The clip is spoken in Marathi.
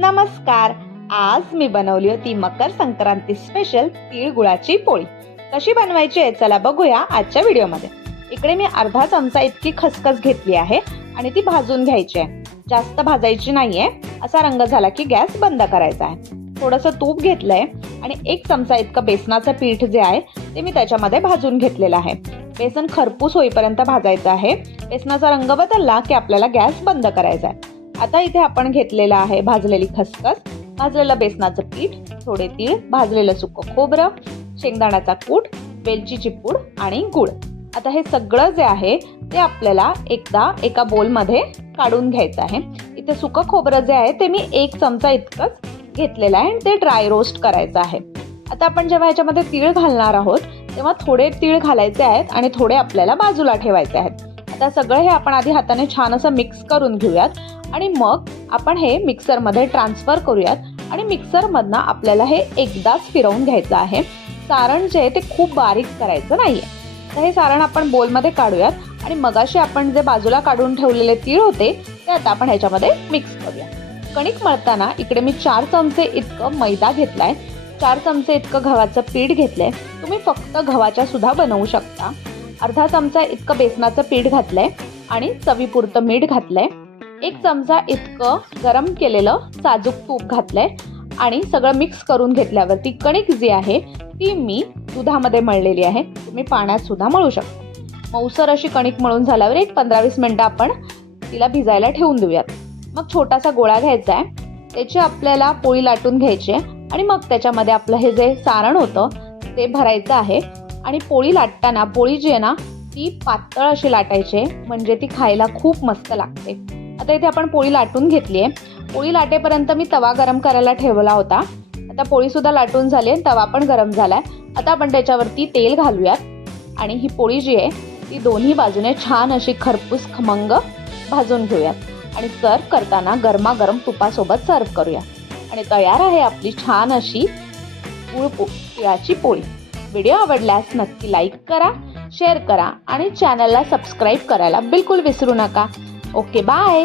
नमस्कार. आज मी बनवली होती मकर संक्रांती स्पेशल तीळ गुळाची पोळी. कशी बनवायची आहे चला बघूया आजच्या व्हिडिओमध्ये. इकडे मी अर्धा चमचा इतकी खसखस घेतली आहे आणि ती भाजून घ्यायची आहे. जास्त भाजायची नाहीये. असा रंग झाला की गॅस बंद करायचा आहे. थोडंसं तूप घेतलंय आणि 1 चमचा इतकं बेसनाचं पीठ जे आहे ते मी त्याच्यामध्ये भाजून घेतलेलं आहे. बेसन खरपूस होईपर्यंत भाजायचं आहे. बेसनाचा रंग बदलला की आपल्याला गॅस बंद करायचा आहे. आता इथे आपण घेतलेलं आहे भाजलेली खसखस, भाजलेलं बेसनाचं पीठ, थोडे तीळ, भाजलेलं सुकं खोबरं, शेंगदाण्याचा कूट, वेलचीची पूड आणि गूळ. आता हे सगळं जे आहे ते आपल्याला एकदा एका बोलमध्ये काढून घ्यायचं आहे. इथे सुकं खोबरं जे आहे ते मी 1 चमचा इतकंच घेतलेलं आहे आणि ते ड्राय रोस्ट करायचं आहे. आता आपण जेव्हा ह्याच्यामध्ये तीळ घालणार आहोत तेव्हा थोडे तीळ घालायचे आहेत आणि थोडे आपल्याला बाजूला ठेवायचे आहेत. आता सगळं हे आपण आधी हाताने छान असं मिक्स करून घेऊयात आणि मग आपण हे मिक्सरमध्ये ट्रान्सफर करूयात आणि मिक्सरमधनं आपल्याला हे एकदाच फिरवून घ्यायचं आहे. सारण जे आहे ते खूप बारीक करायचं नाहीये. तर हे सारण आपण बोलमध्ये काढूयात आणि मगाशी आपण जे बाजूला काढून ठेवलेले तीळ होते ते आता आपण ह्याच्यामध्ये मिक्स करूया. कणिक मळताना इकडे मी 4 चमचे इतकं मैदा घेतलाय, 4 चमचे इतकं गव्हाचं पीठ घेतलंय. तुम्ही फक्त गव्हाच्या सुद्धा बनवू शकता. अर्धा चमचा इतकं बेसनाचं पीठ घातलंय आणि चवीपुरतं मीठ घातलंय. 1 चमचा इतकं गरम केलेलं साजूक तूप घातलंय आणि सगळं मिक्स करून घेतल्यावरती कणिक जी आहे ती मी दुधामध्ये मळलेली आहे. तुम्ही पाण्यात सुद्धा मळू शकता. मऊसर अशी कणिक मळून झाल्यावर एक 15-20 मिनिटं आपण तिला भिजायला ठेवून देऊयात. मग छोटासा गोळा घ्यायचा आहे, त्याची आपल्याला पोळी लाटून घ्यायची आहे आणि मग त्याच्यामध्ये आपलं हे जे सारण होतं ते भरायचं आहे. आणि पोळी लाटताना पोळी जी आहे ना ती पातळ अशी लाटायची म्हणजे ती खायला खूप मस्त लागते. आता इथे आपण पोळी लाटून घेतली आहे. पोळी लाटेपर्यंत मी तवा गरम करायला ठेवला होता. आता पोळीसुद्धा लाटून झाली आहे, तवा पण गरम झाला आहे. आता आपण त्याच्यावरती तेल घालूयात आणि ही पोळी जी आहे ती दोन्ही बाजूने छान अशी खरपूस खमंग भाजून घेऊयात आणि सर्व करताना गरमागरम तुपासोबत सर्व करूया. आणि तयार आहे आपली छान अशी तिळाची पोळी. व्हिडिओ आवडल्यास नक्की लाईक करा, शेअर करा आणि चॅनलला सबस्क्राईब करायला बिलकुल विसरू नका. Okay, bye.